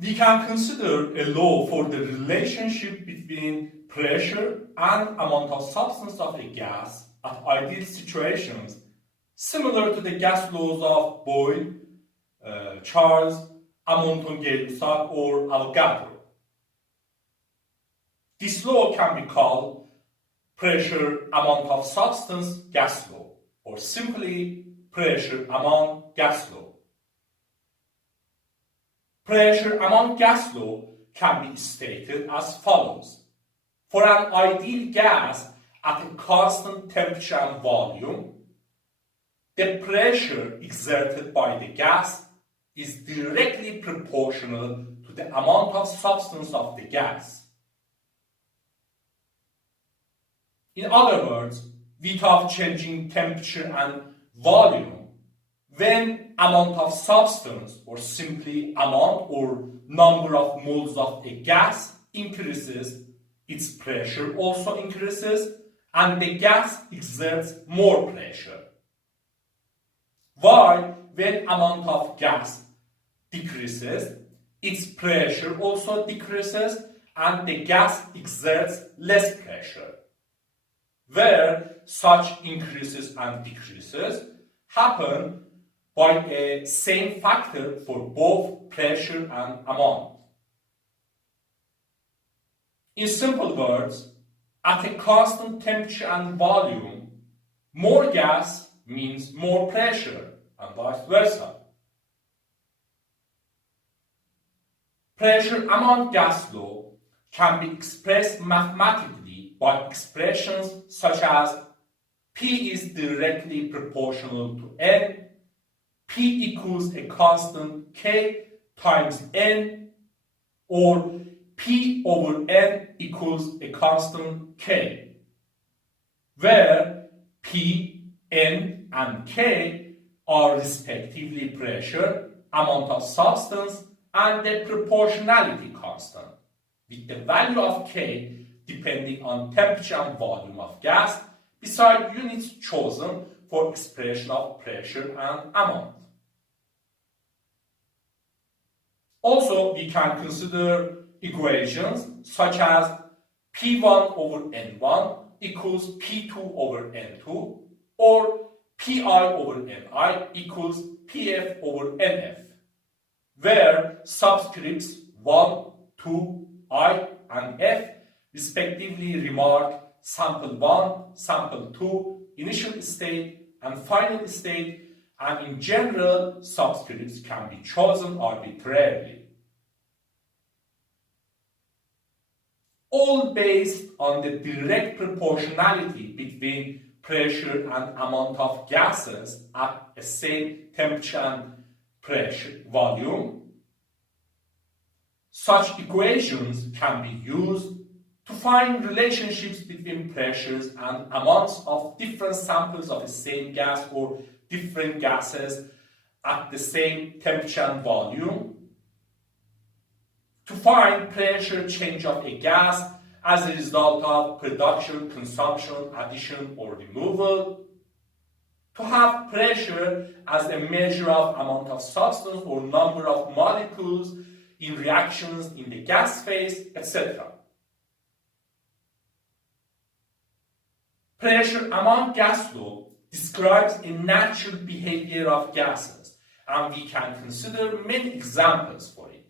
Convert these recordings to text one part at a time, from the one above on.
We can consider a law for the relationship between pressure and amount of substance of a gas at ideal situations, similar to the gas laws of Boyle, Charles, Amonton-Gay-Lussac, or Avogadro. This law can be called pressure amount of substance gas law, or simply pressure amount gas law. Pressure amount gas law can be stated as follows. For an ideal gas at a constant temperature and volume, the pressure exerted by the gas is directly proportional to the amount of substance of the gas. In other words, without changing temperature and volume, when amount of substance, or simply amount or number of moles of a gas increases, its pressure also increases, and the gas exerts more pressure. While when amount of gas decreases, its pressure also decreases, and the gas exerts less pressure. Where such increases and decreases happen by a same factor for both pressure and amount. In simple words, at a constant temperature and volume, more gas means more pressure, and vice versa. Pressure amount gas law can be expressed mathematically by expressions such as P is directly proportional to N, P equals a constant K times N, or P over N equals a constant K, where P, N, and K are respectively pressure, amount of substance, and the proportionality constant, with the value of K depending on temperature and volume of gas, beside units chosen for expression of pressure and amount. Also, we can consider equations such as P1 over N1 equals P2 over N2, or Pi over Ni equals Pf over Nf, where subscripts 1, 2, I, and F respectively remark sample 1, sample 2, initial state, and final state, and in general, subscripts can be chosen arbitrarily. All based on the direct proportionality between pressure and amount of gases at the same temperature and pressure volume. Such equations can be used to find relationships between pressures and amounts of different samples of the same gas or different gases at the same temperature and volume, to find pressure change of a gas as a result of production, consumption, addition, or removal, to have pressure as a measure of amount of substance or number of molecules in reactions in the gas phase, etc. Pressure amount gas law describes a natural behavior of gases, and we can consider many examples for it.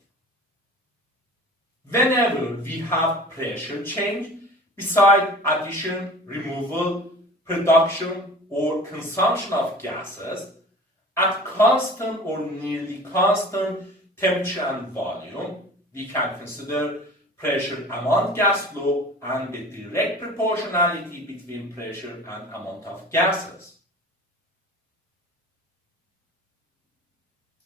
Whenever we have pressure change, beside addition, removal, production, or consumption of gases, at constant or nearly constant temperature and volume, we can consider pressure amount gas law and the direct proportionality between pressure and amount of gases.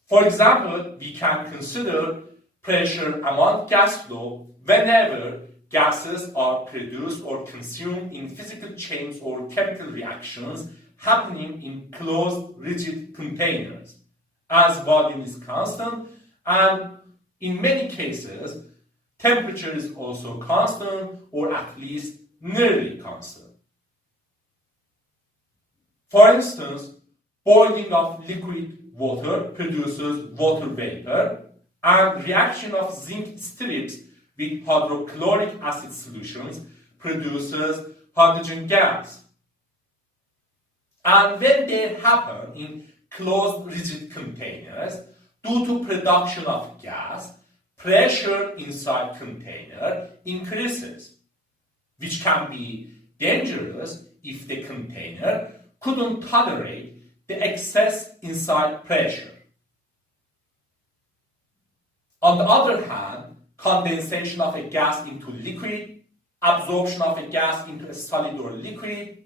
For example, we can consider pressure amount gas law whenever gases are produced or consumed in physical chains or chemical reactions happening in closed rigid containers, as volume is constant, and in many cases temperature is also constant, or at least nearly constant. For instance, boiling of liquid water produces water vapor, and reaction of zinc strips with hydrochloric acid solutions produces hydrogen gas. And when they happen in closed rigid containers, due to production of gas, pressure inside container increases, which can be dangerous if the container couldn't tolerate the excess inside pressure. On the other hand, condensation of a gas into liquid, absorption of a gas into a solid or liquid,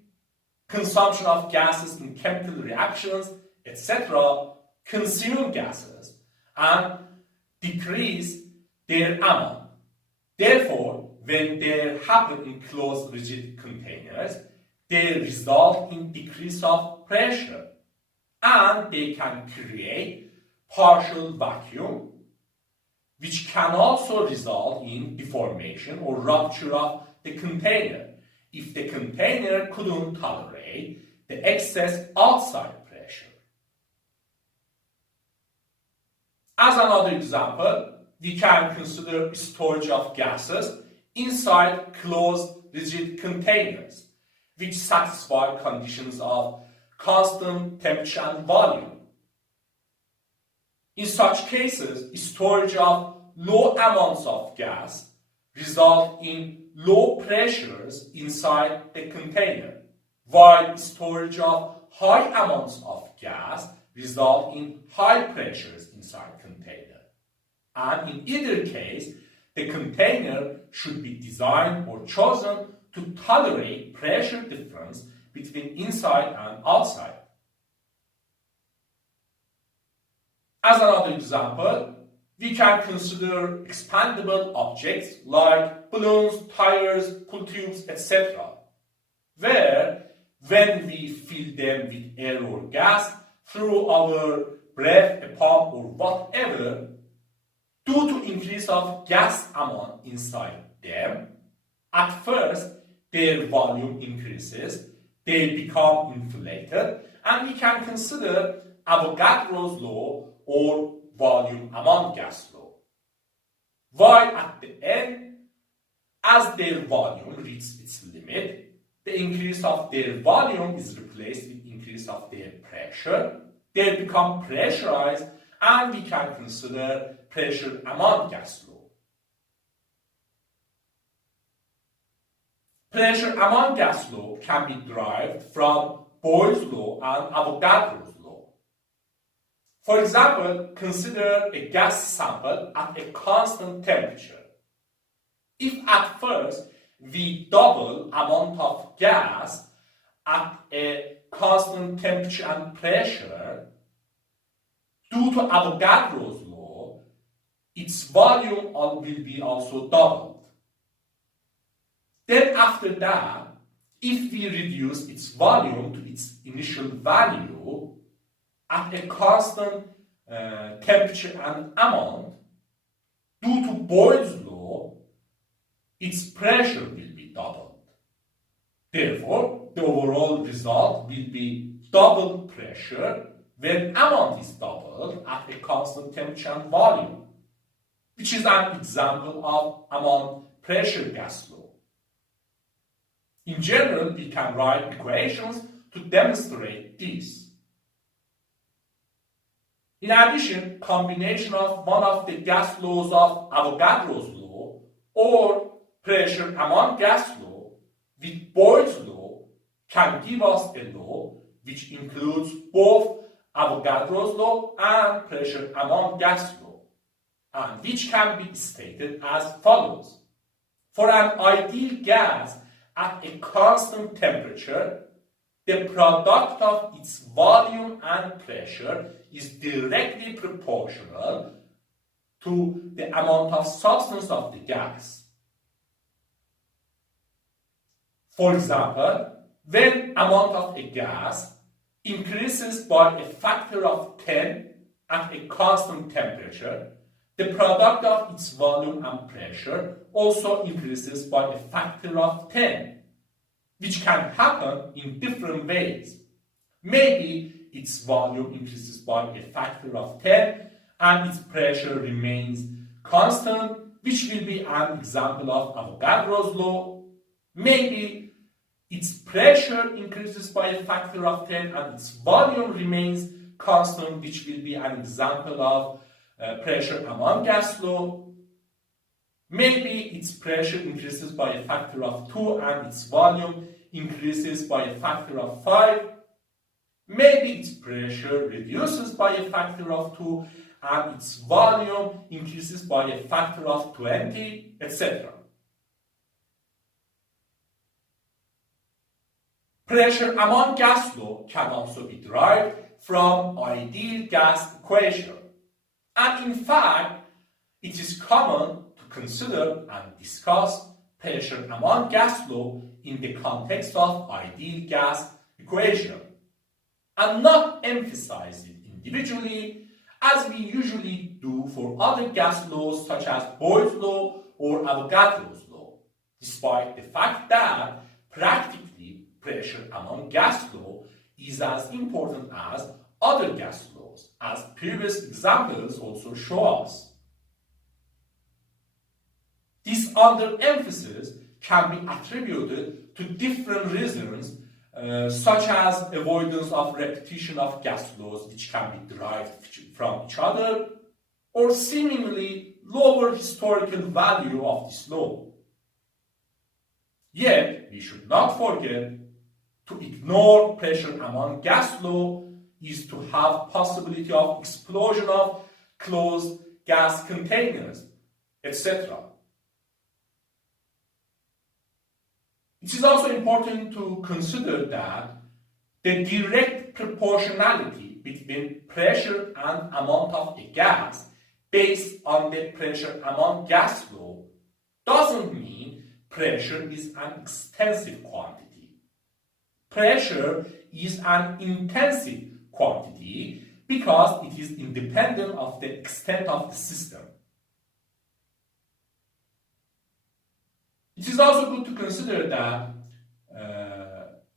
consumption of gases in chemical reactions, etc., consume gases and decrease their amount. Therefore, when they happen in closed rigid containers, they result in decrease of pressure, and they can create partial vacuum, which can also result in deformation or rupture of the container if the container couldn't tolerate the excess outside pressure. As another example, we can consider storage of gases inside closed rigid containers, which satisfy conditions of constant temperature and volume. In such cases, storage of low amounts of gas result in low pressures inside the container, while storage of high amounts of gas result in high pressures inside container. And in either case, the container should be designed or chosen to tolerate pressure difference between inside and outside. As another example, we can consider expandable objects like balloons, tires, pool tubes, etc., where when we fill them with air or gas through our breath, a pump or whatever, due to increase of gas amount inside them, at first their volume increases, they become inflated, and we can consider Avogadro's law or volume amount gas law. While at the end, as their volume reaches its limit, the increase of their volume is replaced with increase of their pressure, they become pressurized, and we can consider pressure amount gas law. Pressure amount gas law can be derived from Boyle's law and Avogadro's law. For example, consider a gas sample at a constant temperature. If at first we double amount of gas at a constant temperature and pressure, due to Avogadro's law, its volume will be also doubled. Then after that, if we reduce its volume to its initial value at a constant temperature and amount, due to Boyle's law, its pressure will be doubled. Therefore, the overall result will be double pressure when amount is doubled at a constant temperature and volume, which is an example of amount pressure gas law. In general, we can write equations to demonstrate this. In addition, combination of one of the gas laws of Avogadro's law or pressure amount gas law with Boyle's law can give us a law which includes both Avogadro's law and pressure amount gas law, and which can be stated as follows. For an ideal gas at a constant temperature, the product of its volume and pressure is directly proportional to the amount of substance of the gas. For example, when amount of a gas increases by a factor of 10 at a constant temperature, the product of its volume and pressure also increases by a factor of 10, which can happen in different ways. Maybe its volume increases by a factor of 10 and its pressure remains constant, which will be an example of Avogadro's law. Maybe its pressure increases by a factor of 10 and its volume remains constant, which will be an example of pressure among gas law. Maybe its pressure increases by a factor of 2 and its volume increases by a factor of 5. Maybe its pressure reduces by a factor of 2 and its volume increases by a factor of 20, etc. Pressure among gas law can also be derived from ideal gas equation. And in fact, it is common to consider and discuss pressure among gas law in the context of ideal gas equation, and not emphasize it individually as we usually do for other gas laws such as Boyle's law or Avogadro's law, despite the fact that practically pressure among gas law is as important as other gas laws, as previous examples also show us. This underemphasis can be attributed to different reasons, such as avoidance of repetition of gas laws which can be derived from each other, or seemingly lower historical value of this law. Yet, we should not forget to ignore pressure among gas law is to have possibility of explosion of closed gas containers, etc. It is also important to consider that the direct proportionality between pressure and amount of a gas based on the pressure among gas law doesn't mean pressure is an extensive quantity. Pressure is an intensive quantity because it is independent of the extent of the system. It is also good to consider that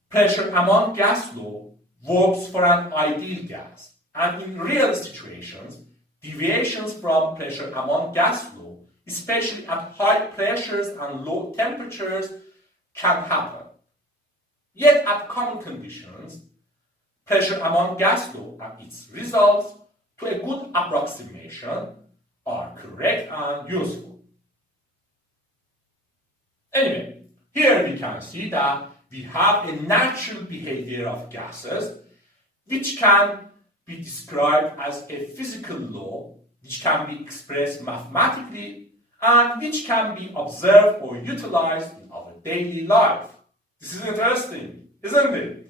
pressure among gas law works for an ideal gas, and in real situations, deviations from pressure among gas law, especially at high pressures and low temperatures, can happen. Yet at common conditions, pressure among gas law and its results to a good approximation are correct and useful. Anyway, here we can see that we have a natural behavior of gases which can be described as a physical law, which can be expressed mathematically, and which can be observed or utilized in our daily life. This is interesting, isn't it?